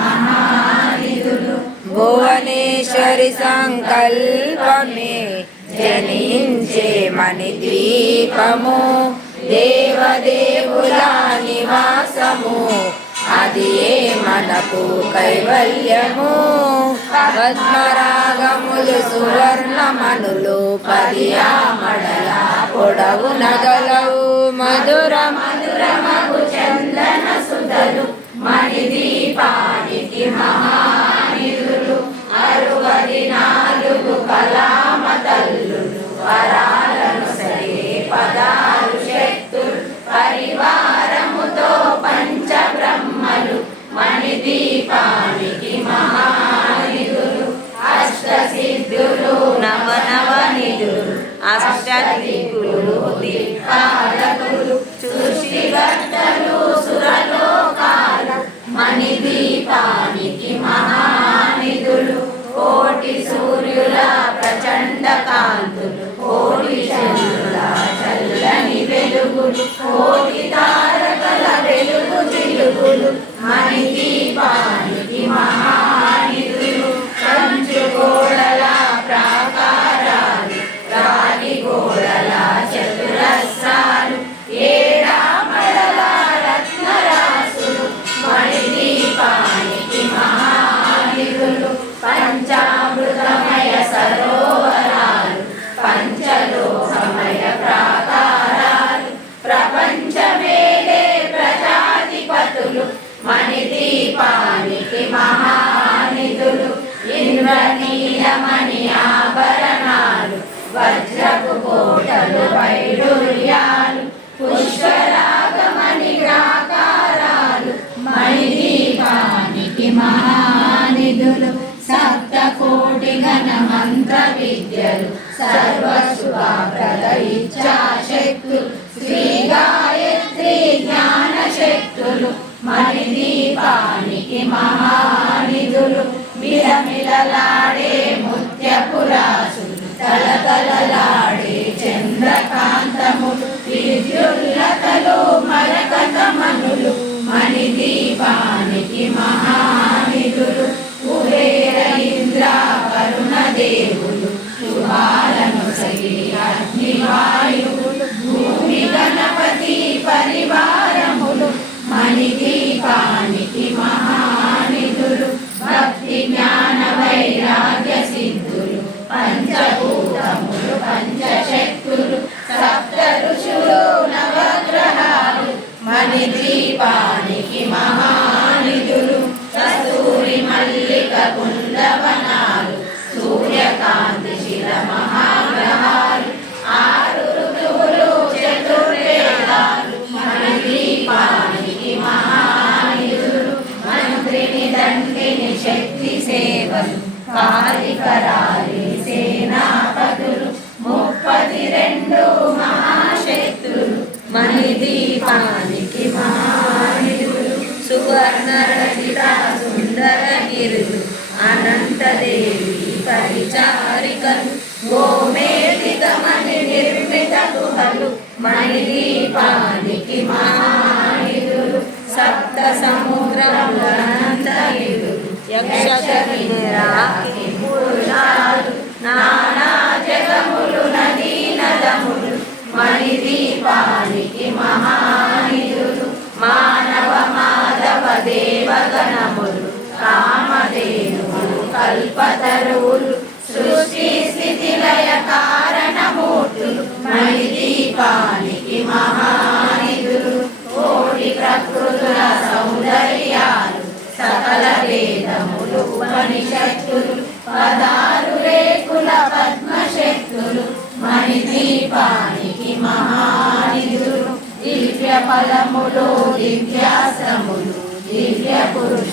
మహానిధులు భువనేశ్వరి సంకల్పమే జనించే మణిద్వీపము దేవదేవుల నివాసము అది ఏ మనకు కైవల్యము పద్మరాగములు సువర్ణమణులు పదియామడల పొడవు నగలవు మధుర మధురమగు చందన సుధలు మణిదీపానికి మహానిధులు 64 కళామ తల్లులు వరాలను సరే పదారు శక్తులు పరివారముతో పంచబ్రహ్మలు మణిదీపానికి మహానిధులు అష్టసిద్ధులు నవనిధులు అష్టదిక్కులు దిక్పాలకులు సృష్టికర్తలు సురలోకాలు మణిదీపానికి మహానిధులు కోటి సూర్యుల ప్రచండ కాంతులు కోటి చంద్రుల చల్లని వెలుగులు కోటి తారకల వెలుగు చిలుగులు మణిదీపానికి మహానిధులు కంచు గోడల ప్రాకారాలు రాగి గోడల చతురస్రాలు ఏడామడల రత్నరాసులు మణిదీపానికి మహానిధులు పంచామృతమయ సరోవరాలు పంచలోహమయ ప్రాకారాలు ప్రపంచమేలే ప్రజాధిపతులు మణిదీపానికి మహానిధులు ఇంద్రనీలమణి ఆభరణాలు వజ్రపు కోటలు వైడూర్యాలు పుష్కరాగమణి ప్రాకారాలు మణిదీపానికి మహానిధులు సప్తకోటి ఘన మంత్ర విద్యలు సర్వశుభప్రద ఇచ్ఛాశక్తులు శ్రీ గాయత్రి జ్ఞాన శక్తులు మణిదీపానికి మహానిధులు మిలమిలలాడే ముత్యపురాసులు తలతలలాడే చంద్రకాంతములు విద్యుల్లతలు మరకతమనులు మణిదీపానికి మహానిధులు కుబేర ఇంద్ర వరుణ దేవులు శుభాలను సగి అగ్నివాయువులు భూమి గణపతి పరివారములు మణిదీపానికి మహానిధులు భక్తి జ్ఞాన వైరాగ్య సిద్ధులు పంచభూతములు పంచశక్తులు సప్త ఋషులు నవగ్రహాలు మణిదీపానికి మహానిధులు కస్తూరి మల్లిక కుందవనాలు సూర్యకాంతి శిల మహాగ్రహాలు 6 ఋతువులు చతుర్వేదాలు మణిదీపానికి మహానిధులు మంత్రిని దండిని శక్తి సేవలు కారికరాలి సేనాపతులు 32 మహాశక్తులు మణిదీపానికి మహానిధులు సువర్ణ రచిత సుందర గిరులు అనంతదేవి పరిచారికలు గోమేధిక మణి నిర్మిత గుహలు మణిదీపానికి మహానిధులు సప్త సముద్రములు అనంతగిరులు యక్షగిరి పురుషాలు నానా జగములు నదీ నదములు మణిదీపానికి మహానిధులు మానవ మాధవ దేవగణములు కామధేనువులు కల్పతరువులు సృష్టి స్థితి లయ కారణమూర్తులు మణిదీపానికి మహానిధులు కోటి ప్రకృతుల సౌందర్యాలు సకల వేదములు ఉపనిషత్తులు 16 రేకుల పద్మశక్తులు మణిదీపానికి మహానిధులు దివ్య ఫలములు దివ్యాశ్రములు దివ్య పురుష